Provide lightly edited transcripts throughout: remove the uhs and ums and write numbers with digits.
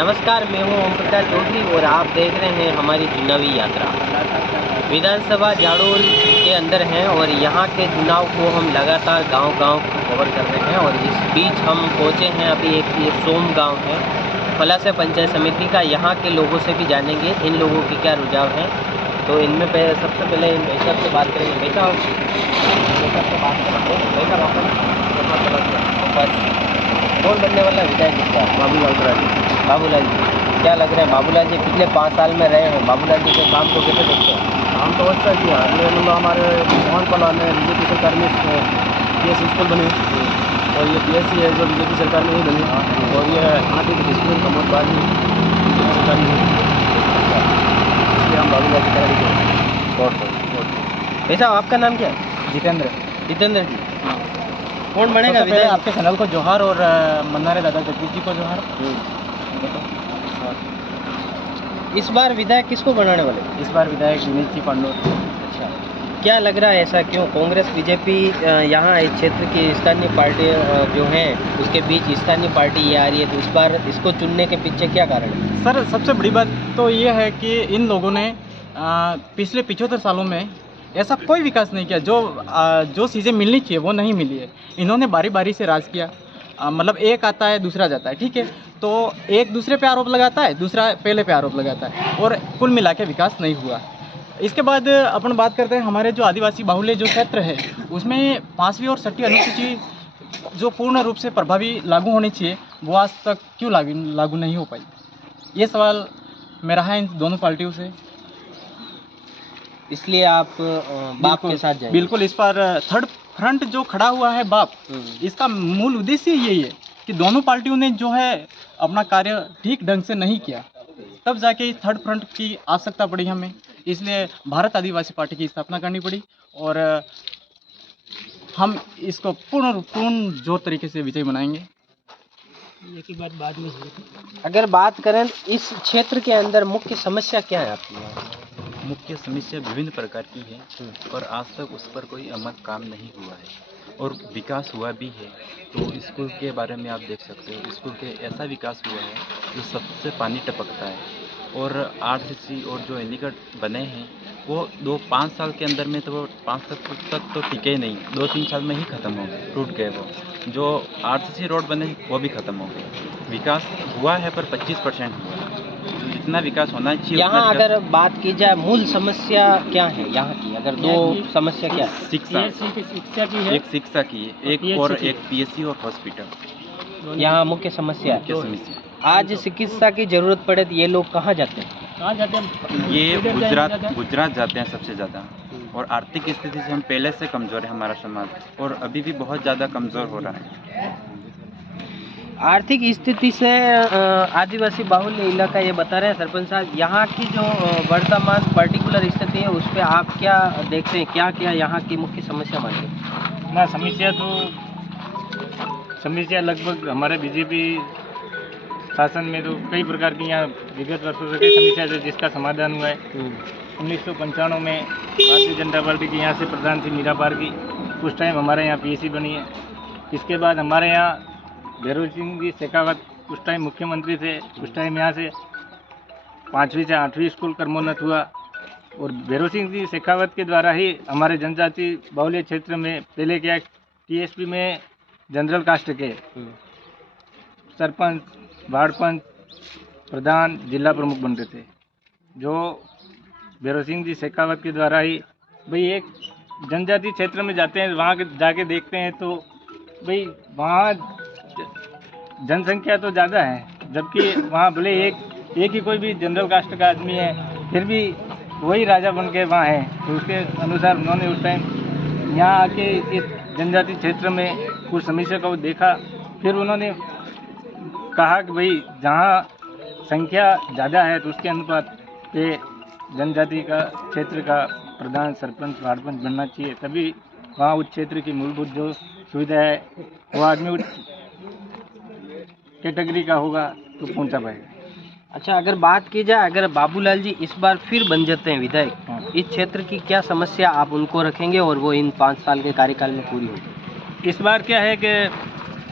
नमस्कार, मैं हूं ओम प्रकाश चौधरी और आप देख रहे हैं हमारी चुनावी यात्रा। विधानसभा जाडौल के अंदर हैं और यहाँ के चुनाव को हम लगातार गांव-गांव कवर कर रहे हैं और इस बीच हम पहुँचे हैं अभी एक ये सोम गांव है, पलासा पंचायत समिति का। यहाँ के लोगों से भी जानेंगे इन लोगों के क्या रुझाव हैं। तो इनमें सबसे पहले इन भाई साहब से बात करेंगे। भाई साहब से बात करेंगे। भाई साहब कौन बनने वाला विधायक इसका? बाबूलाल जी। क्या लग रहा है बाबूलाल जी पिछले 5 साल में रहे हैं, बाबूलाल जी के काम को कैसे देखते हैं? हम तो अच्छा किया हमारे मोहन पला में बीजेपी सरकार में पीएस स्कूल बने और ये पीएससी है जो बीजेपी सरकार में नहीं बने और ये आगे की स्कूल का बहुत बाद में बीजेपी सरकार में इसलिए हम बाबूलाल जी तैयारी करें। भाई साहब आपका नाम क्या है? जितेंद्र जी। कौन बनेगा विधायक? आपके चैनल को जोहार और मन्नारे दादा जगदीश जी को जोहार। इस बार विधायक किसको बनाने वाले? इस बार विधायक विनीत जी पांडोर। अच्छा, क्या लग रहा है ऐसा क्यों? कांग्रेस बीजेपी यहाँ इस क्षेत्र की स्थानीय पार्टी जो हैं उसके बीच स्थानीय पार्टी ये आ रही है, तो इस बार इसको चुनने के पीछे क्या कारण है? सर सबसे बड़ी बात तो ये है कि इन लोगों ने पिछले 75 सालों में ऐसा कोई विकास नहीं किया। जो चीज़ें मिलनी चाहिए वो नहीं मिली है। इन्होंने बारी बारी से राज किया, मतलब एक आता है दूसरा जाता है, ठीक है, तो एक दूसरे पे आरोप लगाता है, दूसरा पहले पे आरोप लगाता है और कुल मिला के विकास नहीं हुआ। इसके बाद अपन बात करते हैं हमारे जो आदिवासी बाहुल्य जो क्षेत्र है उसमें 5वीं और 6वीं अनुसूची जो पूर्ण रूप से प्रभावी लागू होनी चाहिए वो आज तक क्यों लागू नहीं हो पाई, ये सवाल मेरा है इन दोनों पार्टियों से। इसलिए आप बाप के साथ जाएंगे? बिल्कुल। इस पर थर्ड फ्रंट जो खड़ा हुआ है बाप, इसका मूल उद्देश्य यही है कि दोनों पार्टियों ने जो है अपना कार्य ठीक ढंग से नहीं किया, तब जाके इस थर्ड फ्रंट की आवश्यकता पड़ी हमें। इसलिए भारत आदिवासी पार्टी की स्थापना करनी पड़ी और हम इसको पूर्ण जोर तरीके से विजय बनाएंगे। ये की बात बाद में होगी। अगर बात करें इस क्षेत्र के अंदर मुख्य समस्या क्या है आपकी? मुख्य समस्या विभिन्न प्रकार की है और आज तक उस पर कोई अमल काम नहीं हुआ है और विकास हुआ भी है। तो स्कूल के बारे में आप देख सकते हो, स्कूल के ऐसा विकास हुआ है जो सबसे पानी टपकता है और आरसीसी और जो एनीकट बने हैं वो 5 साल के अंदर में तो वो 5 तक तो टिके नहीं, 2-3 साल में ही ख़त्म हो गए, टूट गए। वो जो आरसीसी रोड बने वो भी ख़त्म हो गए। विकास हुआ है पर 25% हुआ है। जितना विकास होना चाहिए यहाँ अगर बात की जाए मूल समस्या क्या है यहाँ की? अगर दो समस्या क्या है? शिक्षा की है, एक शिक्षा की है, एक पीएससी और हॉस्पिटल यहाँ मुख्य समस्या है। आज चिकित्सा की जरूरत पड़े तो ये लोग कहाँ जाते हैं? ये गुजरात जाते हैं सबसे ज़्यादा। और आर्थिक स्थिति से हम पहले से कमज़ोर है हमारा समाज और अभी भी बहुत ज़्यादा कमज़ोर हो रहा है। आर्थिक स्थिति से आदिवासी बाहुल्य इलाका ये बता रहे हैं सरपंच साहब, यहाँ की जो वर्तमान पर्टिकुलर स्थिति है उस पर आप क्या देखते हैं? क्या यहाँ की मुख्य समस्या मानते हैं? ना समस्या लगभग हमारे बीजेपी शासन में तो कई प्रकार की यहाँ विगत वर्षों से कई समस्या है जिसका समाधान हुआ है। 1995 में भारतीय जनता पार्टी की यहाँ से प्रधान थी मीरा पारकी, उस टाइम हमारे यहाँ पीएससी बनी है। इसके बाद हमारे यहाँ भैरव सिंह जी शेखावत उस टाइम मुख्यमंत्री थे, उस टाइम यहाँ से 5वीं से 8वीं स्कूल कर्मोन्नत हुआ और भैरव सिंह जी शेखावत के द्वारा ही हमारे जनजाति बाहुल्य क्षेत्र में पहले क्या टीएसपी में जनरल कास्ट के सरपंच, वार्ड पंच, प्रधान, जिला प्रमुख बनते थे, जो भैरव सिंह जी शेखावत के द्वारा ही। भाई एक जनजाति क्षेत्र में जाते हैं, वहाँ जाके देखते हैं तो भाई वहाँ जनसंख्या तो ज़्यादा है, जबकि वहाँ भले एक ही कोई भी जनरल कास्ट का आदमी है, फिर भी वही राजा बन के वहाँ है। तो उसके अनुसार उन्होंने उस टाइम यहाँ आके इस जनजाति क्षेत्र में कुछ समस्या को देखा, फिर उन्होंने कहा कि भाई जहाँ संख्या ज़्यादा है तो उसके अनुपात पे जनजाति का क्षेत्र का प्रधान, सरपंच, वार्ड पंच बनना चाहिए, तभी वहाँ उस क्षेत्र की मूलभूत जो सुविधा है वो आदमी उस कैटेगरी का होगा तो पहुँचा पाएगा। अच्छा, अगर बात की जाए, अगर बाबूलाल जी इस बार फिर बन जाते हैं विधायक, इस क्षेत्र की क्या समस्या आप उनको रखेंगे और वो इन 5 साल के कार्यकाल में पूरी होगी? इस बार क्या है कि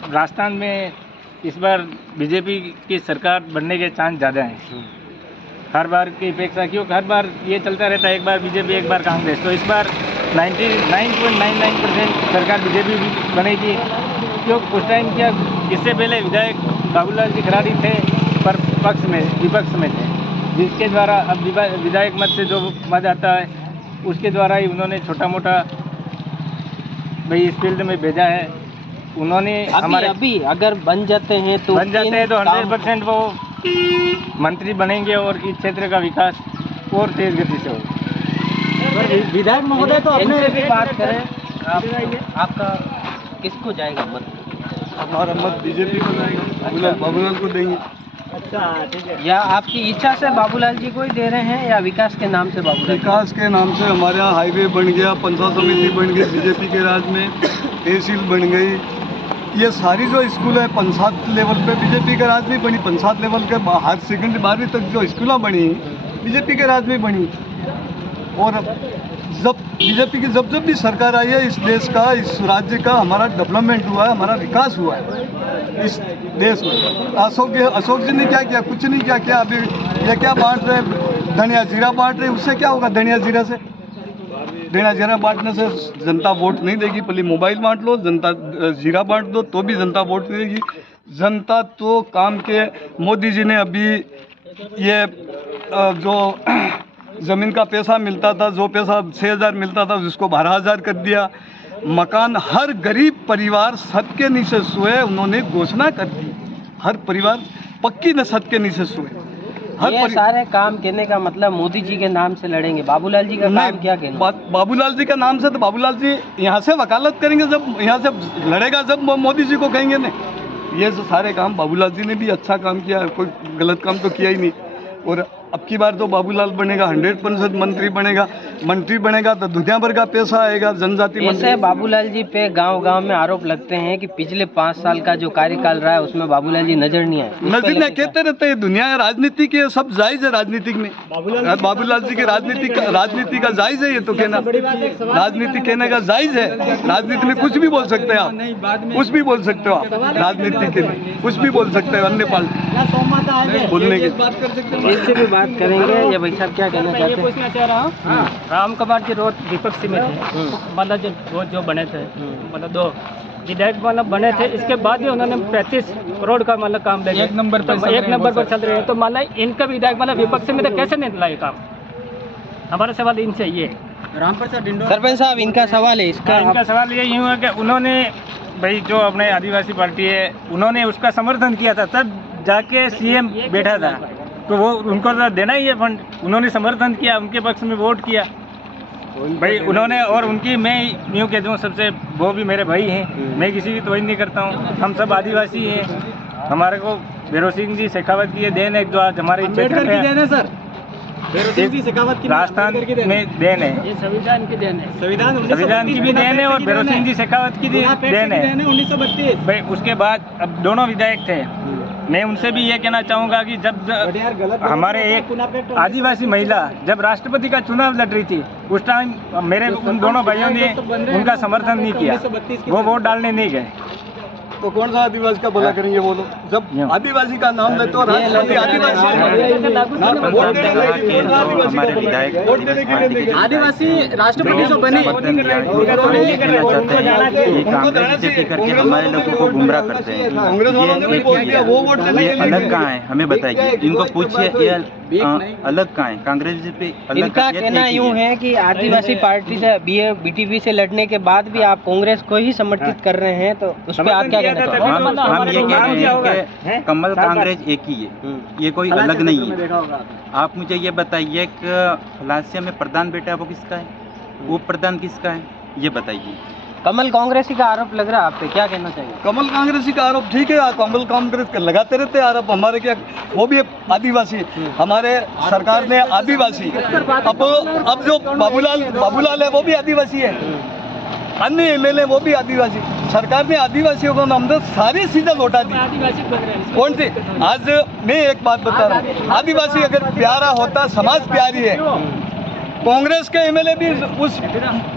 राजस्थान में इस बार बीजेपी की सरकार बनने के चांस ज़्यादा हैं। हर बार की अपेक्षा, क्योंकि हर बार ये चलता रहता है, एक बार बीजेपी एक बार कांग्रेस, तो इस बार 99.99% सरकार बीजेपी बनेगी। क्यों उस टाइम क्या, इससे पहले विधायक बाबूलाल जी खराड़ी थे पर विपक्ष में थे, जिसके द्वारा अब विधायक मत से जो मत आता है उसके द्वारा ही उन्होंने छोटा मोटा भाई इस फील्ड में भेजा है। उन्होंने अभी अगर बन जाते हैं तो 100% वो मंत्री बनेंगे और इस क्षेत्र का विकास और तेज गति से होगा। विधायक महोदय तो अपने भी बात करें, आपका किसको जाएगा मत? हमारा मत बीजेपी को जाएगा, बाबूलाल को देंगे। अच्छा, ठीक है। या आपकी इच्छा से बाबूलाल जी को ही दे रहे हैं या विकास के नाम से बाबूलाल? विकास के नाम से हमारे यहाँ हाईवे बन गया, पंचायत समिति बन गई बीजेपी के राज में, तहसील बन गई। ये सारी जो स्कूल है पंचायत लेवल पे बीजेपी के राज में बनी, पंचायत लेवल के हायर सेकेंडरी 12वीं तक जो स्कूलें बनी बीजेपी के राज में बनी। और जब बीजेपी की जब भी सरकार आई है, इस देश का, इस राज्य का हमारा डेवलपमेंट हुआ है, हमारा विकास हुआ है इस देश में। अशोक जी ने क्या किया? कुछ नहीं क्या किया। अभी ये क्या बांट रहे, धनिया जीरा बांट रहे, उससे क्या होगा? धनिया जीरा से, धनिया जीरा बांटने से जनता वोट नहीं देगी। पहले मोबाइल बांट लो, जनता जीरा बांट दो तो भी जनता वोट नहीं देगी। जनता तो काम के, मोदी जी ने अभी ये जो ज़मीन का पैसा मिलता था, जो पैसा 6,000 मिलता था उसको 12,000 कर दिया। मकान हर गरीब परिवार सबके नीचे सोए, उन्होंने घोषणा कर दी, हर परिवार पक्की न छत के नीचे सोए। ये सारे काम कहने का मतलब मोदी जी के नाम से लड़ेंगे, बाबूलाल जी का काम क्या कहना? बाबूलाल जी का नाम से तो बाबूलाल जी यहाँ से वकालत करेंगे, जब यहाँ से लड़ेगा जब मोदी जी को कहेंगे ना। ये जो सारे काम बाबूलाल जी ने भी अच्छा काम किया, कोई गलत काम तो किया ही नहीं। और अब की बार तो बाबूलाल बनेगा, 100% मंत्री बनेगा तो दुनिया भर का पैसा आएगा जनजाति। ऐसे बाबूलाल जी पे गांव-गांव में आरोप लगते हैं कि पिछले 5 साल का जो कार्यकाल रहा है उसमें बाबूलाल जी नजर नहीं आए। नजर नहीं कहते रहते हैं, दुनिया राजनीति के सब जायज है। राजनीतिक में बाबूलाल जी की राजनीति का जायज है। ये तो कहना, राजनीति कहने का जायज है। राजनीति में कुछ भी बोल सकते हैं आप, कुछ भी बोल सकते हो आप, राजनीति के लिए कुछ भी बोल सकते हो। अन्य पार्टी बोलने की बात कर सकते हैं, इससे भी बात करेंगे। या भाई साहब क्या कहना चाहते हैं? पूछना चाह रहा हूँ, राम कुमार जी रोज विपक्षी में थे, मतलब जो बने थे, मतलब 2 विधायक मतलब बने थे, इसके बाद भी उन्होंने 35 करोड़ का मतलब काम ले, एक नंबर पर चल रहे हैं। तो मतलब इनका विधायक मतलब विपक्ष में तो कैसे नहीं दिला ये काम? हमारा सवाल इनसे ये। सरपंच साहब, इनका सवाल है, इनका सवाल ये यूँ है कि उन्होंने भाई जो अपने आदिवासी पार्टी है उन्होंने उसका समर्थन किया था, तब जाके सीएम बैठा था, तो वो उनको तो देना ही है फंड। उन्होंने समर्थन किया, उनके पक्ष में वोट किया भाई उन्होंने। और उनकी मैं यूँ कह दूँ, सबसे वो भी मेरे भाई हैं, मैं किसी की तोहिन नहीं करता हूँ। हम सब आदिवासी हैं, हमारे को भैरव सिंह जी शेखावत की ये देन है, जो आज हमारे क्षेत्र में है सर। राजस्थान में देन है, ये संविधान की देन है, संविधान की भी देन है और भैरव सिंह जी शेखावत की देन है 1932 भाई। उसके बाद अब दोनों विधायक थे, मैं उनसे भी ये कहना चाहूँगा कि जब हमारे एक आदिवासी महिला जब राष्ट्रपति का चुनाव लड़ रही थी, उस टाइम मेरे उन दोनों भाइयों ने उनका समर्थन नहीं किया, वो वोट राजने नहीं गए। तो कौन सा आदिवासी का भला करेंगे वो लोग? जब आदिवासी का नाम लेते हो, राष्ट्रपति आदिवासी राष्ट्रपति जो बने करके हमारे लोगों को गुमराह करते हैं। कांग्रेस वालों ने भी बोल दिया वो वोट देने ये अलग कहाँ है, हमें बताइए, इनको पूछिए ये अलग कहाँ है? कांग्रेस जी पे इनका कहना यूँ है कि आदिवासी पार्टी से बीटीपी से लड़ने के बाद भी आप कांग्रेस को ही समर्थित कर रहे हैं, तो उस पर आप क्या कहना चाहते हैं? हम ये कह रहे हैं कि कमल कांग्रेस एक ही है, ये कोई अलग नहीं है। आप मुझे ये बताइए कि फलासिया में प्रधान बेटा वो किसका है, वो प्रधान किसका है, ये बताइए। कमल कांग्रेसी का आरोप लग रहा है आप पे, क्या कहना चाहिए? कमल कांग्रेसी का आरोप ठीक है, कमल कांग्रेस का लगाते रहते आरोप। हमारे क्या, वो भी आदिवासी, हमारे सरकार ने आदिवासी, अब जो बाबूलाल है वो भी आदिवासी है, अन्य एमएलए वो भी आदिवासी। सरकार ने आदिवासियों को नामजद सारी चीजें लौटा दी। कौन सी? आज मैं एक बात बता रहा हूँ, आदिवासी अगर प्यारा होता, समाज प्यारी है, कांग्रेस के एमएलए भी उस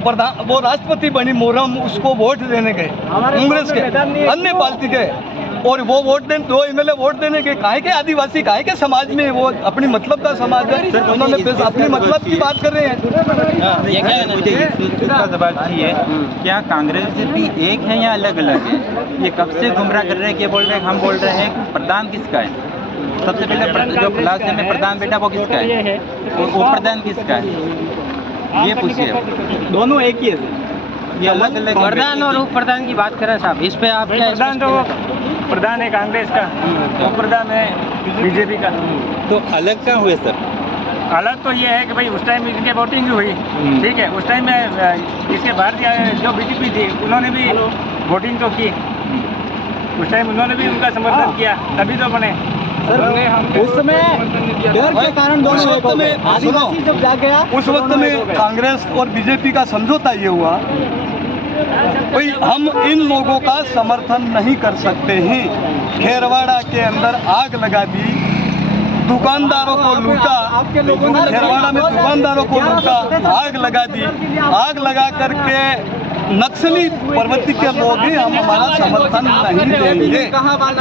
वो राष्ट्रपति बनी मोरम, उसको वोट देने गए, कांग्रेस के अन्य पार्टी के और वो वोट देने 2 एमएलए वोट देने के काहे के आदिवासी काहे के समाज में वो अपनी मतलब का समाज है, उन्होंने बस अपनी मतलब की बात कर रहे हैं। ये क्या है ना, मुझे इसका सवाल ये है, क्या कांग्रेस भी एक है या अलग अलग है? ये कब से गुमराह कर रहे हैं, क्या बोल रहे हैं, हम बोल रहे हैं प्रधान किसका है? सबसे पहले जो खुलासे में प्रधान बेटा वो किसका है, वो प्रधान किसका है, ये पूछिए। दोनों एक ही है, ये अलग अलग प्रधान और उप प्रधान की बात करें साहब, इस पे आप क्या प्रधान तो प्रधान है कांग्रेस का, उप प्रधान है बीजेपी का। तो अलग क्या हुए सर? अलग तो ये है कि भाई उस टाइम इनके वोटिंग भी हुई, ठीक है, उस टाइम में इसके भारतीय जो बीजेपी थी उन्होंने भी वोटिंग तो की, उस टाइम उन्होंने भी उनका समर्थन किया, तभी तो बने। उस समय डर के कारण दोनों वक्त में आदिवासी जब जा गया, उस वक्त में कांग्रेस और बीजेपी का समझौता ये हुआ भाई हम इन लोगों का समर्थन नहीं कर सकते हैं। खेरवाड़ा के अंदर आग लगा दी, दुकानदारों को लूटा, खेरवाड़ा में दुकानदारों को लूटा, आग लगा दी, आग लगा करके नक्सली प्रवृत्ति के लोग ही हम हमारा समर्थन नहीं देंगे।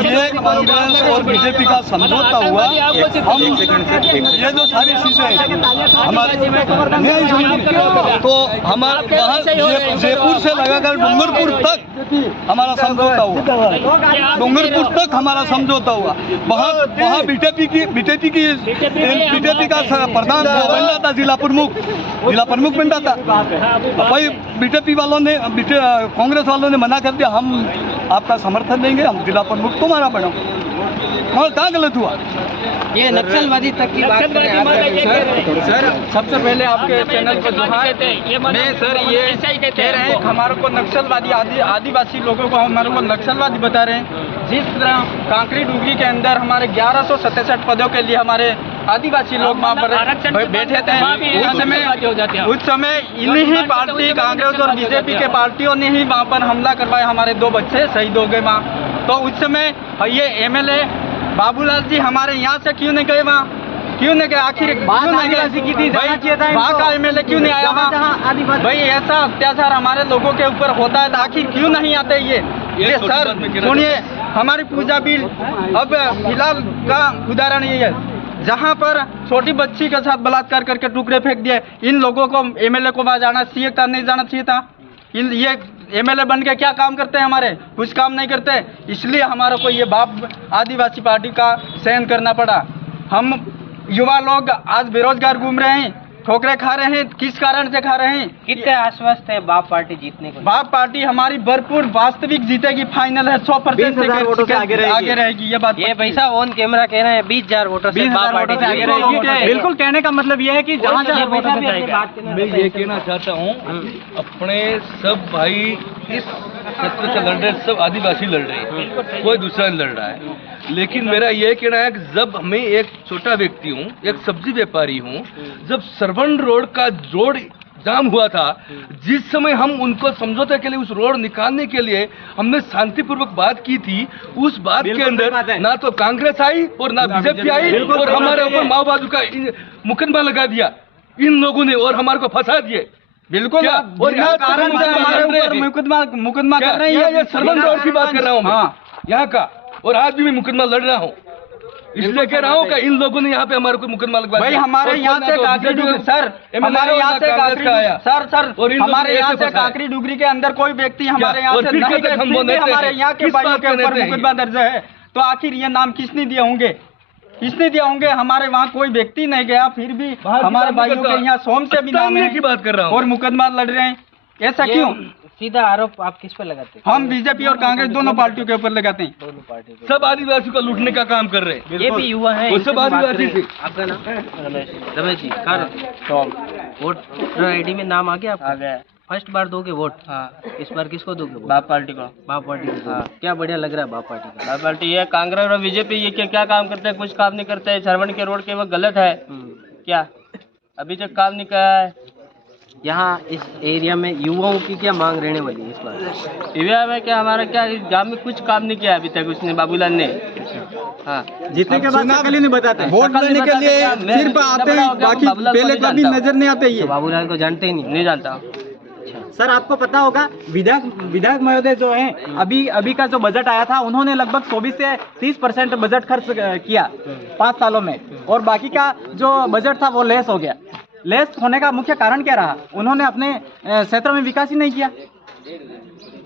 ये कांग्रेस और बीजेपी का समझौता हुआ, हम ये जो सारी चीजें हमारे तो हमारा वहाँ जयपुर से लगाकर डूंगरपुर तक हमारा समझौता हुआ, डूंगरपुर तक हमारा समझौता हुआ। वहाँ बीजेपी का प्रधान बनता था, जिला प्रमुख बनता था। भाई बीजेपी वालों ने कांग्रेस वालों ने मना कर दिया, हम आपका समर्थन देंगे, हम जिला प्रमुख तुम्हारा बनाओ। मगर कहाँ गलत हुआ? ये नक्सलवादी तक की बात करें सर सबसे पहले आपके चैनल को जोहार। मैं सर ये कह रहे हैं कि हमारे को नक्सलवादी आदिवासी लोगों को हमारे को नक्सलवादी बता रहे हैं। जिस तरह कांकरी डुगरी के अंदर हमारे 1167 पदों के लिए हमारे आदिवासी लोग वहाँ पर बैठे थे, उस समय इन्हीं पार्टी कांग्रेस और बीजेपी के पार्टियों ने ही वहाँ पर हमला करवाया, हमारे 2 बच्चे शहीद हो गए वहाँ। तो उस समय ये एमएलए बाबूलाल जी हमारे यहाँ से क्यों नहीं गए वहाँ, क्यों नहीं गए? आखिर क्यों नहीं गए? वहाँ का एमएलए क्यों नहीं आया वहाँ? भाई ऐसा अत्याचार हमारे लोगों के ऊपर होता है तो आखिर क्यों नहीं आते? ये सर सुनिए, हमारी पूजा बिल अब फिलहाल का उदाहरण ये है, जहाँ पर छोटी बच्ची के साथ बलात्कार करके टुकड़े फेंक दिए। इन लोगों को एमएलए को वहाँ जाना चाहिए था, नहीं जाना चाहिए था? ये एमएलए बन के क्या काम करते हैं? हमारे कुछ काम नहीं करते, इसलिए हमारे को ये बाप आदिवासी पार्टी का सहन करना पड़ा। हम युवा लोग आज बेरोजगार घूम रहे हैं, ठोकरे खा रहे हैं। किस कारण से खा रहे हैं? कितने आश्वस्त है बाप पार्टी जीतने को? बाप पार्टी हमारी भरपूर वास्तविक जीतेगी, फाइनल है, 100% से आगे रहेगी। ये बात ये पैसा ऑन कैमरा कह रहे हैं 20,000 वोटों से बाप पार्टी आगे रहेगी। बिल्कुल, कहने का मतलब ये है कि जहाँ मैं ये कहना चाहता हूँ, अपने सब भाई इस क्षेत्र से लड़ रहे, सब आदिवासी लड़ रहे हैं, कोई दूसरा नहीं लड़ रहा है। लेकिन मेरा ये कहना है कि जब मैं एक छोटा व्यक्ति हूँ, एक सब्जी व्यापारी हूँ, जब सरवण रोड का रोड जाम हुआ था, जिस समय हम उनको समझौते के लिए उस रोड निकालने के लिए हमने शांतिपूर्वक बात की थी, उस बात के अंदर ना तो कांग्रेस आई और ना बीजेपी आई और हमारे ऊपर माओवादी का मुकदमा लगा दिया इन लोगों ने और हमारे को फंसा दिए। बिल्कुल, और यहाँ कारण से हमारे ऊपर मुकदमा कर रहे हैं। ये सरवण रोड की बात कर रहा हूँ मैं यहाँ का, और आज भी मैं मुकदमा लड़ रहा हूँ, इसलिए कह रहा हूँ कि इन लोगों ने यहाँ पे हमारे को मुकदमा लगवाया। भाई हमारे यहाँ से काकरी डुगरी सर, हमारे यहाँ से काकरी सर हमारे यहाँ से काकरी डुगरी के अंदर कोई व्यक्ति हमारे यहाँ से नहीं गए, हमारे यहाँ के भाइयों के ऊपर मुकदमा दर्ज है, तो आखिर ये नाम किसने दिए होंगे? किसने दिया होंगे? हमारे वहाँ कोई व्यक्ति नहीं गया, फिर भी हमारे भाइयों के यहाँ सोम से भी नाम की बात कर रहा हूँ और मुकदमा लड़ रहे हैं। ऐसा क्यों? सीधा आरोप आप किस पे लगाते हैं? हम बीजेपी और कांग्रेस दोनों पार्टियों के ऊपर लगाते हैं। दोनों पार्टी को। सब आदिवासी को लूटने का काम कर रहे हैं। ये भी युवा है, वो सब आदिवासी थे। आपका नाम? रमेश जी। कहाँ वोटर आईडी में नाम आ गया आपका? आ गया। फर्स्ट बार दोगे वोट? हाँ, इस बार किसको दोगे वोट? बाप पार्टी को। बाप पार्टी को दोगे। क्या बढ़िया लग रहा है बाप पार्टी का? बाप पार्टी ये कांग्रेस और बीजेपी ये क्या काम करते हैं? कुछ काम नहीं करते हैं। सरवण के रोड के वो गलत है क्या? अभी तक काम नहीं करा है। यहाँ इस एरिया में युवाओं की क्या मांग रहने वाली है इस बार? एरिया में क्या हमारा क्या इस गाँव में कुछ काम नहीं किया अभी तक उसने, बाबूलाल ने। हाँ, जीतने के बाद शकल ही नहीं बताते, वोट लेने के लिए सिर्फ आते हैं, बाकी पहले कभी नजर नहीं आते। ये बाबूलाल को जानते ही नहीं? नहीं जानता। सर आपको पता होगा विधायक महोदय जो हैं अभी का जो बजट आया था उन्होंने लगभग 24 से 30% बजट खर्च किया 5 सालों में, और बाकी का जो बजट था वो लेस हो गया। लेस होने का मुख्य कारण क्या रहा? उन्होंने अपने क्षेत्र में विकास ही नहीं किया।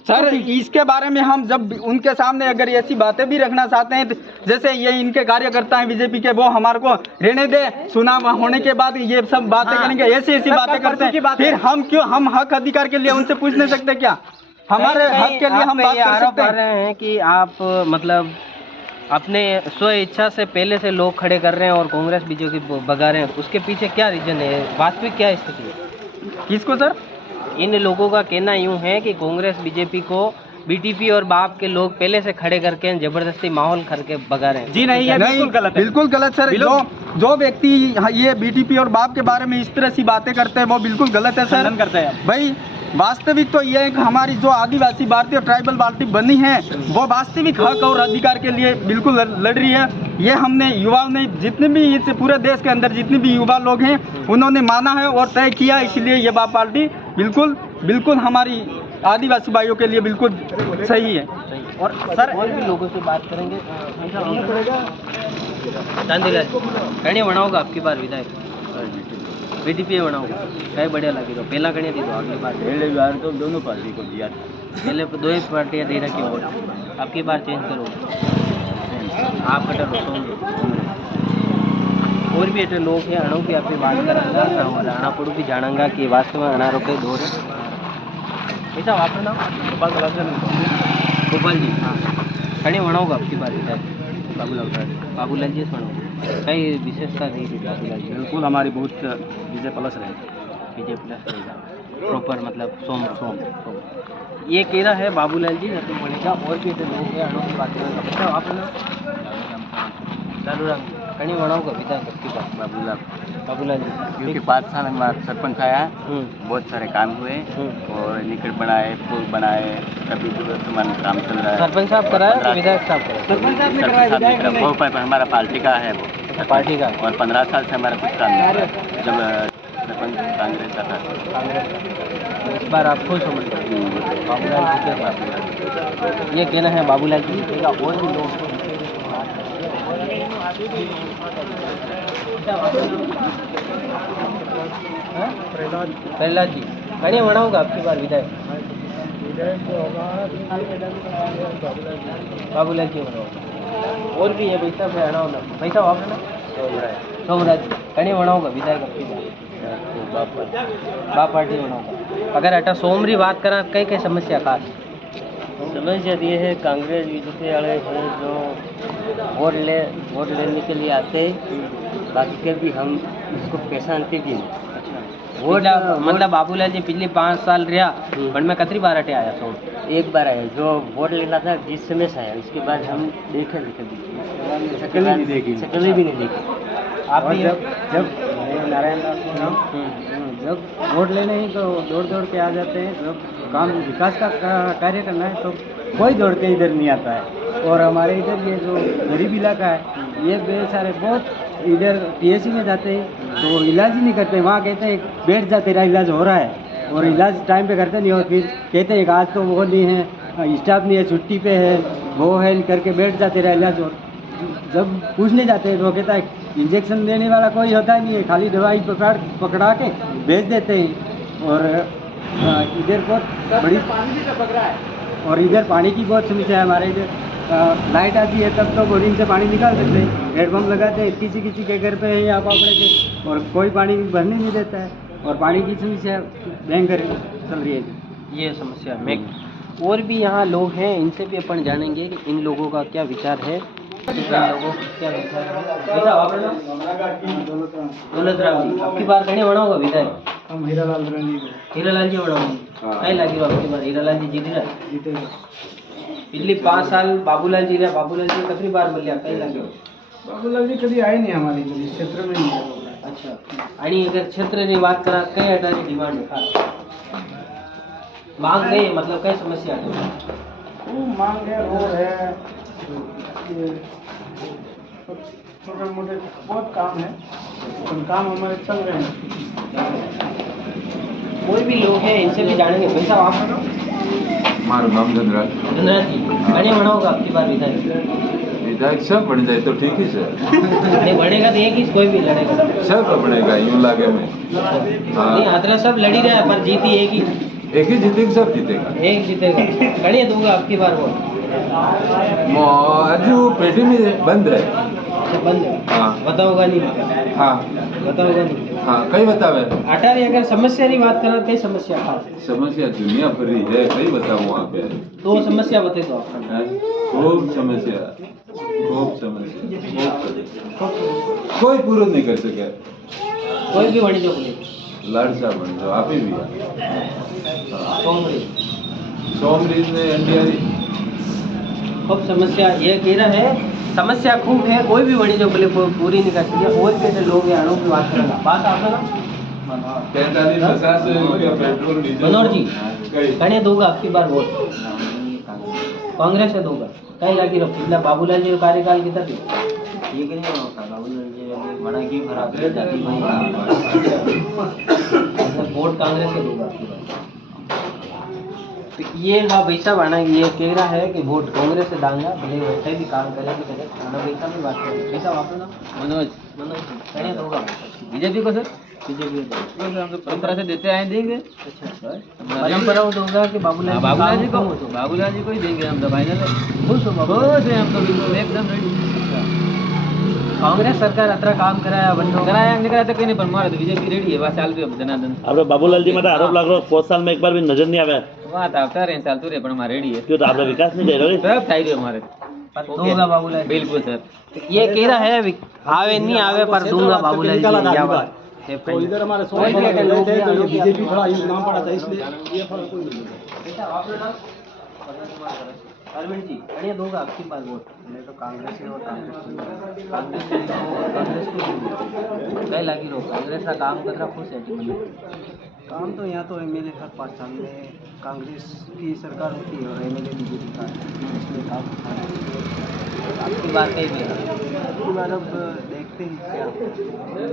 सर इसके बारे में हम जब उनके सामने अगर ऐसी बातें भी रखना चाहते हैं, जैसे ये इनके कार्यकर्ता हैं बीजेपी के, वो हमारे को रहने दे, चुनाव होने के बाद ये सब बातें करेंगे, ऐसी बातें करते हैं, फिर हम हक अधिकार के लिए उनसे पूछ नहीं सकते क्या? हमारे हक के लिए हम बात कर सकते हैं कि आप मतलब अपने स्व इच्छा से पहले से लोग खड़े कर रहे हैं और कांग्रेस बीजेपी भगा रहे हैं, उसके पीछे क्या रीजन है? वास्तविक क्या स्थिति है? किसको सर? इन लोगों का कहना यूं है कि कांग्रेस बीजेपी को बीटीपी और बाप के लोग पहले से खड़े करके जबरदस्ती माहौल करके भगा रहे हैं। जी नहीं, ये बिल्कुल गलत है। बिल्कुल गलत सर। जो व्यक्ति ये बीटीपी और बाप के बारे में इस तरह सी बातें करते हैं वो बिल्कुल गलत है सर। करते हैं भाई, वास्तविक तो ये है कि हमारी जो आदिवासी भारतीय ट्राइबल पार्टी बनी है वो वास्तविक हक और अधिकार के लिए बिल्कुल लड़ रही है। ये हमने युवाओं ने, जितने भी इस पूरे देश के अंदर जितने भी युवा लोग हैं उन्होंने माना है और तय किया, इसलिए ये बाप पार्टी बिल्कुल हमारी आदिवासी भाइयों के लिए बिल्कुल सही है। और सर और भी लोगों से बात करेंगे। चांदीलाल कहीं बनाओगा आपकी बार विधायक बीटीपी बनाओगा, कहीं बढ़िया लगी तो पहला कहीं दी दो, अगली बार पहले बार तो दोनों पार्टी को दिया, पहले दो ही पार्टियाँ दे रखी वोट, आपकी बार चेंज करो, आप कटर हो। और भी ऐसे लोग हैं, अणु की आपकी बात करांगा और अणापुर भी जानांगा कि वास्तव में अनारों के दौर ऐसा आपका नाम गोपाल जी खड़े बनाओगा आपकी बात बाबूलाल जी सुनो कई विशेषता नहीं थी बाबूलाल जी? बिल्कुल हमारी बहुत विजय प्लस रहेगी, विजय प्लस रहेगा प्रॉपर, मतलब सोम ये कह रहा है बाबूलाल जी तो बोलेगा। और भी ऐसे लोग हैं, अणु की बात करेंगे। आपका नाम लालू राम कहीं बनाओगा विधायक आपकी बात? बाबूलाल जी क्योंकि 5 साल हमारा सरपंच आया, बहुत सारे काम हुए और निकट बनाए, पुल बनाए, अभी वर्तमान काम चल रहा है। सरपंच साहब कराया तो विधायक साहब कराया? सरपंच साहब ने कराया, विधायक ने नहीं। वो हमारा पार्टी का है वो, पार्टी का। और 15 साल से हमारा कुछ काम नहीं हुआ जब सरपंच कांग्रेस का था। तो इस बार आप खुश हो मतलब बाबूलाल जी के ये कहना है बाबूलाल जी जीतेगा। और भी लोग प्रहलाद जी कहीं बनाऊंगा आपकी बार विधायक? बाबूलाल जी बनाऊंगा। और भी ये भाई साहब है अनाउना भाई साहब आप ना सोमराज कहीं बनाऊंगा विधायक आपकी बार? बाप पार्टी बनाऊंगा। अगर अटा सोमरी बात करा कई कई समस्या खास समस्या ये है, कांग्रेस बीजेपी वाले हैं जो वोट लेने के लिए आते हैं, बाकी के भी हम इसको पहचानते भी नहीं। वोट मतलब बाबूलाल जी पिछले 5 साल रहा पर मैं कतरी बार अटे आया तो एक बार आया जो वोट लेना था जिस समय से आया, उसके बाद हम देखे कभी शकल भी नहीं देखी। आप जब नारायण दास का नाम जब वोट लेने ही तो दौड़ के आ जाते हैं, जब काम विकास का कार्य करना है तो कोई दौड़ के इधर नहीं आता है। और हमारे इधर ये जो गरीब इलाका है ये बेचारे बहुत इधर पीएचसी में जाते हैं तो इलाज ही नहीं करते, वहाँ कहते हैं बैठ जा तेरा इलाज हो रहा है, और इलाज टाइम पे करते नहीं, और फिर कहते हैं आज तो वो नहीं है, स्टाफ नहीं है, छुट्टी पे है, वो है करके बैठ जा तेरा इलाज। और जब पूछने जाते हैं तो कहता है इंजेक्शन देने वाला कोई होता नहीं है, खाली दवाई पकड़ा के भेज देते हैं। और इधर बहुत बड़ी पानी भी टपक रहा है, और इधर पानी की बहुत समस्या है। हमारे इधर लाइट आती है तब तो बोरिंग से पानी निकाल सकते हैं, हेडपम्प लगाते हैं, किसी के घर पे है या पापड़े पे, और कोई पानी भरने नहीं देता है, और पानी की समस्या भयंकर चल रही है। ये समस्या में और भी यहाँ लोग हैं, इनसे भी अपन जानेंगे कि इन लोगों का क्या विचार है, लोगों का क्या विचार है। दौलत राम जी आपकी बार कहीं बनाओगा विधायक? हम हीरालाल जी बनाओगे कहीं लगी आपकी बार? हीरालाल जी जीत रहा पिछली 5 साल बाबूलाल जी कितनी बार बोलिया कहीं लगे? बाबूलाल जी कभी आए नहीं हमारे इधर क्षेत्र में नहीं। अच्छा, आणि अगर क्षेत्र की बात करा कई हटाने डिमांड है खास मांग नहीं, मतलब कई समस्या है? वो मांग है, वो है, छोटे मोटे बहुत काम है, काम हमारे चल रहे हैं। कोई भी लोग हैं इनसे भी जानेंगे। भाई साहब आप बताओ। મારું નામ ધનરાજ धनराज जी कहीं बनाओगे आपकी बार विधायक? विधायक सब बन जाए तो ठीक ही से नहीं बनेगा तो एक ही कोई भी लड़ेगा। सब बनेगा यूं लागे में नहीं आतरा सब लड़ी रहा है पर जीती एक ही जीतेगा सब जीतेगा एक जीतेगा। कहीं दूंगा आपकी बार वो हजू पेटी में बंद है बंद हाँ बताओगा नहीं हाँ बताओगा नहीं। हाँ कई बतावे अटारी अगर समस्या की बात करें कई समस्या खास समस्या दुनिया भरी है कई बताओ वहाँ पे तो समस्या बता दो आप। हैं? खूब समस्या कोई पूरा नहीं कर सके कोई भी बनी जो बोले लाडसा बन जाओ आप ही भी कांग्रेस सोमरीज ने एनडीआर खूब समस्या ये कह रहा है समस्या खूब है कोई भी बड़ी जो बोले पूरी नहीं कर सके। और कैसे लोग हैं अणु की बात करेंगे बात आप ना 45-50 रुपया पेट्रोल डीजल मनोहर जी कई कहीं दूंगा आपकी बार वोट कांग्रेस से दूंगा कहीं लगी रहो पिछला बाबूलाल जी का कार्यकाल कितना थी ये कि नहीं होता बाबूलाल जी बड़ा की खराब है जाती मतलब वोट कांग्रेस से दूंगा आपकी बार। तो ये भाई साहब आना ये कह रहा है कि वोट कांग्रेस से डालना भले वैसे भी काम करेंगे करे वैसा भी बात करेंगे वैसा आप ना मनोज कहीं दूंगा बीजेपी को सर बीजेपी को हम तो परंपरा से देते आए देंगे। अच्छा परंपरा दूंगा कि बाबूलाल जी को ही देंगे हम तो फाइनल है खुश हो खुश है हम तो बिल्कुल एकदम रेडी। कांग्रेस सरकार अतरा काम कराया बंदो कराया नहीं कराया तो कहीं नहीं पर मारे तो बीजेपी रेडी है बस चाल भी जनार्दन આપણે બાબુલાલજી માટે આરોપ લાગ્યો 5 સાલમાં એકવાર બી નજર નહીં આવ્યા बात આવતા रहे चालતું रहे पर हमारा रेडी है क्यों तो આપણે વિકાસ नहीं दे रहे सब થઈ રહ્યો हमारे दूंगा बाबूलाल बिल्कुल सर ये कह रहा है आवे नहीं आवे पर दूंगा बाबूलाल जी क्या बात है। तो इधर हमारे बीजेपी खड़ा ये नाम पड़ा था इसलिए ये फर्क कोई नहीं अरविंद जी बढ़िया दूंगा आपकी बात वोट मैं तो कांग्रेस है और कांग्रेस को कई लागी रो कांग्रेस का काम कर रहा खुश है काम तो यहाँ तो एमएलए हर 5 साल में कांग्रेस की सरकार होती है और एमएलए बीजेपी का इसलिए काम आपकी बात कही भी है बार अब देखते हैं क्या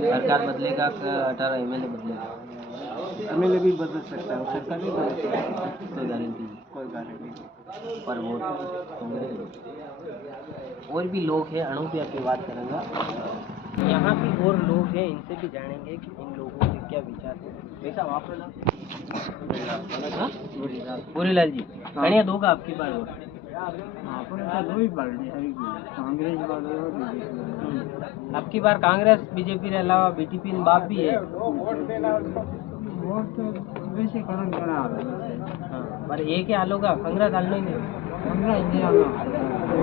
सरकार बदलेगा 18 एमएलए बदलेगा एमएलए भी बदल सकता है सरकार भी बदल सकता है कोई गारंटी पर वोट और भी लोग हैं अणु भी आपकी बात करेंगे यहाँ भी और लोग हैं इनसे भी जानेंगे कि इन लोगों के क्या विचार हैं। वैसा आप पूरीलाल जी कहीं दूंगा आपकी बार वोट दो ही पार्टी कांग्रेस आपकी बार कांग्रेस बीजेपी के अलावा बीटीपी बाप भी है वोट तो वैसे करण करा हाँ पर एक ही आलो का कांग्रेस डालना ही नहीं कांग्रेस नहीं आना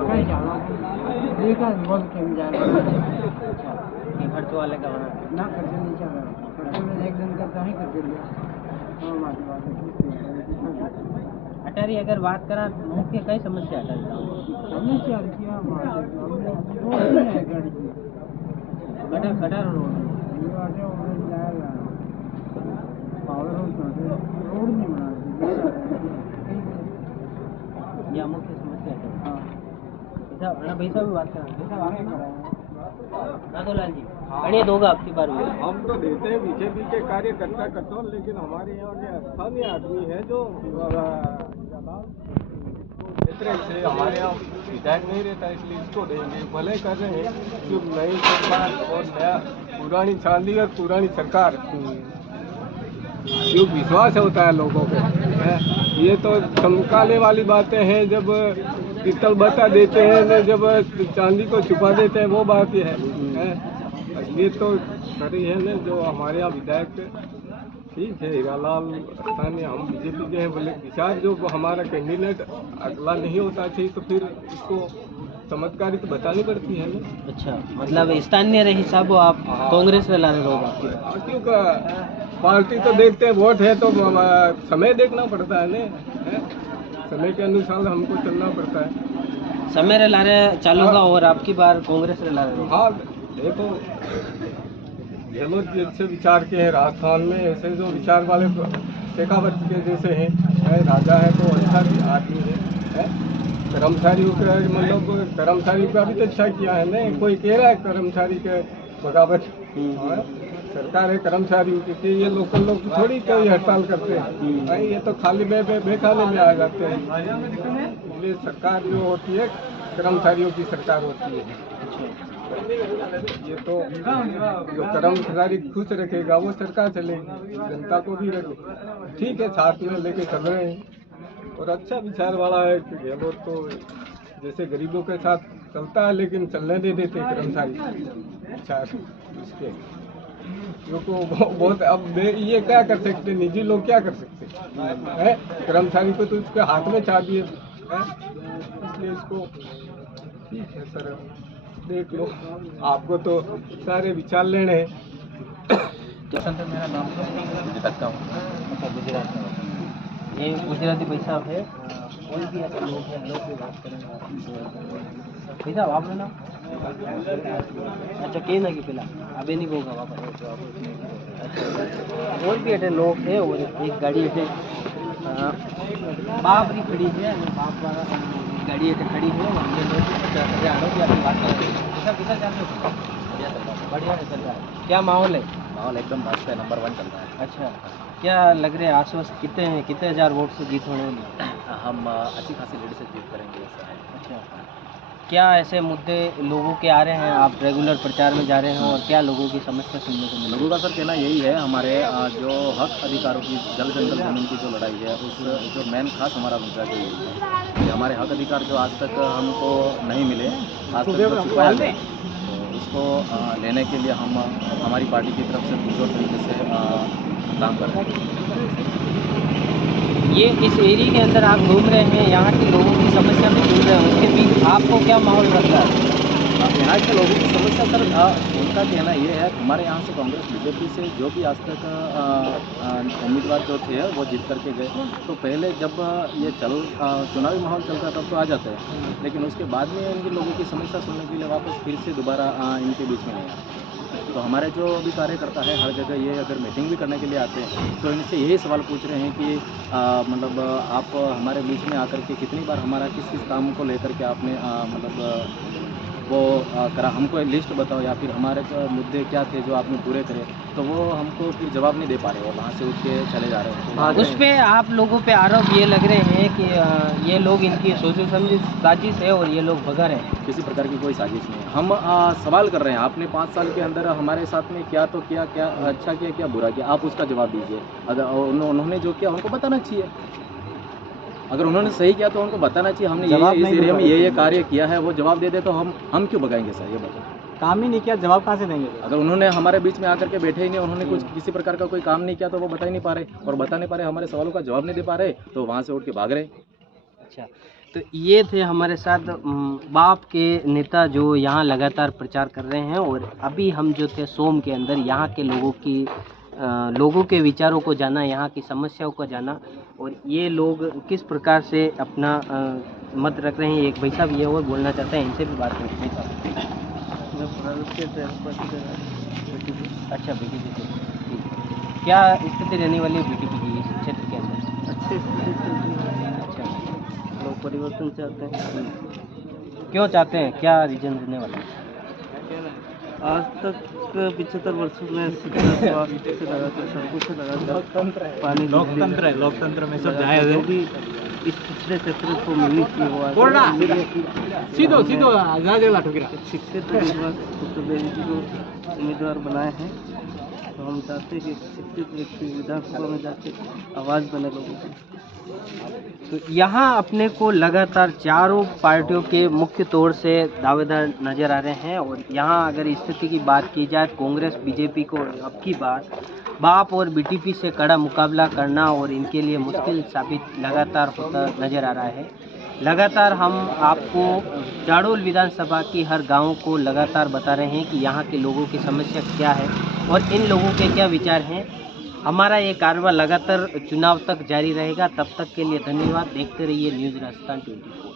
कहीं जाना देखा बहुत कम जाएगा ये खर्च वाले का बना ना खर्च नहीं चल रहा खर्च में एक दिन करता ही खर्च लिया अटारी अगर बात करा मुख्य कई समस्या अटारी समस्या क्या गटर गटर रोड रोड नहीं बना या मुख्य समस्या है ऐसा पैसा भी बात करा नादोलाल जी कहीं दोगा आपकी बार हम तो देते हैं बीजेपी के कार्यकर्ता करते हो लेकिन हमारे यहाँ के स्थानीय आदमी है जो से हमारे यहाँ विधायक नहीं रहता इसलिए इसको देंगे भले कर रहे हैं कि नई सरकार और नया पुरानी चांदी और पुरानी सरकार जो विश्वास होता है लोगों को ये तो चमकाने वाली बातें हैं जब पित्तल बता देते हैं जब चांदी को छुपा देते हैं वो बात है ये तो सही है ना जो हमारे यहाँ विधायक ठीक है हीरालाल स्थानीय हम बीजेपी के हैं बोले विचार जो हमारा कैंडिडेट अगला नहीं होता चाहिए तो फिर इसको चमत्कारी तो बतानी पड़ती है ना। अच्छा मतलब स्थानीय रहे हिसाब आप कांग्रेस में लाने होगा क्योंकि पार्टी तो देखते हैं वोट है तो समय देखना पड़ता है ना समय के अनुसार हमको चलना पड़ता है समय रे ला रहे चालू का और आपकी बार कांग्रेस रे ला रहे हाँ देखो गहलोत जैसे विचार के हैं राजस्थान में ऐसे जो विचार वाले शेखावत के जैसे हैं राजा है तो अच्छा भी आदमी है कर्मचारी मतलब कर्मचारी का भी तो अच्छा किया है ना कोई कह रहा है कर्मचारी के बगावत सरकार है कर्मचारियों की कि ये लोकल लोग थोड़ी कोई हड़ताल करते हैं भाई, ये तो खाली बेखाने में आ जाते हैं। इसलिए सरकार जो होती है कर्मचारियों की सरकार होती है। ये तो जो कर्मचारी खुश रखेगा वो सरकार चलेगी, जनता को भी रखे। ठीक है, साथ में लेके चल रहे हैं और अच्छा विचार वाला है कि गहलोत तो जैसे गरीबों के साथ चलता है लेकिन चलने नहीं देते कर्मचारी विचार उसके को बहुत। अब ये क्या कर सकते, निजी लोग क्या कर सकते हैं? कर्मचारी को तो उसके हाथ में चाह दिए हैं, इसलिए इसको ठीक है सर, देख लो, आपको तो सारे विचार लेने हैं। मेरा नाम गुजरात का हूँ। अच्छा, गुजरात में ये गुजराती भाई साहब है, और भी ऐसे लोग हैं, लोग भी बात करेंगे। भाई साहब आप ना अच्छा कहीं ना कि पहला अभी नहीं होगा वापस। और भी ऐसे लोग हैं और एक गाड़ी ऐसे बाप भी खड़ी है, बाप वाला गाड़ी ऐसे खड़ी है और ये लोग हरियाणा की अपनी बात कर रहे हैं। कैसा चल रहा है? बढ़िया चल रहा है। क्या माहौल है? माहौल एकदम मस्त है, नंबर 1 चल रहा है। अच्छा, क्या लग रहा है आश्वस्त कितने हजार वोट से जीत होने वाली? हम अच्छी खासी लीड से जीत करेंगे ऐसा है। अच्छा, क्या ऐसे मुद्दे लोगों के आ रहे हैं? आप रेगुलर प्रचार में जा रहे हैं और क्या लोगों की समस्या सुनने को मिली? लोगों का सर कहना यही है, हमारे जो हक अधिकारों की जल जंगल जमीन की जो लड़ाई है उस जो मेन खास हमारा मुद्दा जो यही है कि हमारे हक अधिकार जो आज तक हमको नहीं मिले, आज तक जो छुपाया गया, तो उसको लेने के लिए हम हमारी पार्टी की तरफ से पुरजोर तरीके से काम कर रहे हैं। ये इस एरिया के अंदर आप घूम रहे हैं, यहाँ के लोगों की समस्या भी सुन रहे हैं, उसके बीच आपको क्या माहौल लगता है? यहाँ के लोगों की समस्या सर उनका कहना ये है, हमारे यहाँ से कांग्रेस बीजेपी से जो भी आज तक उम्मीदवार जो थे वो जीत करके गए, तो पहले जब ये चुनावी माहौल चलता तब तो आ जाते हैं, लेकिन उसके बाद में इनके लोगों की समस्या सुनने के लिए वापस फिर से दोबारा इनके बीच में नहीं आए। तो हमारे जो भी कार्यकर्ता है हर जगह ये अगर मीटिंग भी करने के लिए आते हैं तो इनसे यही सवाल पूछ रहे हैं कि मतलब आप हमारे बीच में आकर के कितनी बार हमारा किस किस काम को लेकर के आपने मतलब वो करा, हमको लिस्ट बताओ या फिर हमारे मुद्दे क्या थे जो आपने पूरे करे, तो वो हमको फिर जवाब नहीं दे पा रहे और वहाँ से उठ के चले जा रहे हैं। उस पे आप लोगों पे आरोप ये लग रहे हैं कि ये लोग इनकी सोची समझी साजिश है और ये लोग भगा रहे हैं। किसी प्रकार की कोई साजिश नहीं है। हम सवाल कर रहे हैं, आपने 5 साल के अंदर हमारे साथ में क्या तो किया, क्या अच्छा किया, क्या बुरा किया, आप उसका जवाब दीजिए। अगर उन्होंने जो किया उनको बताना चाहिए, अगर उन्होंने सही किया तो उनको बताना चाहिए हमने इस एरिया में ये कार्य किया है, वो जवाब दे दे तो हम क्यों भगाएंगे सर? ये बताओ, काम ही नहीं किया, जवाब कहाँ से देंगे? अगर उन्होंने हमारे बीच में आकर के बैठे ही नहीं, उन्होंने कुछ किसी प्रकार का कोई काम नहीं किया तो वो बता ही नहीं पा रहे, और बता नहीं पा रहे, हमारे सवालों का जवाब नहीं दे पा रहे, तो वहाँ से उठ के भाग रहे। अच्छा, तो ये थे हमारे साथ बाप के नेता जो यहाँ लगातार प्रचार कर रहे हैं, और अभी हम जो थे सोम के अंदर यहाँ के लोगों के विचारों को जाना, यहाँ की समस्याओं को जाना, और ये लोग किस प्रकार से अपना मत रख रहे हैं। एक भाई साहब ये और बोलना चाहते हैं, इनसे भी बात करते हैं। अच्छा, बीटीपी से क्या स्थिति रहने वाली है बीटीपी की इस क्षेत्र के अंदर? अच्छी स्थिति चल रही है। अच्छा, लोग परिवर्तन चाहते हैं। क्यों चाहते हैं, क्या रीजन रहने वाला है? आज तक 75 वर्षों में शिक्षा, स्वास्थ्य से लगाकर सड़कों से लगाकर पानी, लोकतंत्र में सब जाए जो भी इस पिछड़े क्षेत्र को मिलनी चाहिए वो आज सीधो शिक्षित उत्तर देवी जी को उम्मीदवार बनाए हैं, तो हम चाहते हैं कि शिक्षित व्यक्ति विधानसभा में जाके आवाज़ बने लोगों की। तो यहाँ अपने को लगातार चारों पार्टियों के मुख्य तौर से दावेदार नजर आ रहे हैं, और यहाँ अगर स्थिति की बात की जाए, कांग्रेस बीजेपी को अब की बार बाप और बीटीपी से कड़ा मुकाबला करना और इनके लिए मुश्किल साबित लगातार होता नजर आ रहा है। लगातार हम आपको जाडोल विधानसभा की हर गांव को लगातार बता रहे हैं कि यहाँ के लोगों की समस्या क्या है और इन लोगों के क्या विचार हैं। हमारा ये कार्रवाई लगातार चुनाव तक जारी रहेगा। तब तक के लिए धन्यवाद। देखते रहिए न्यूज़ राजस्थान 24।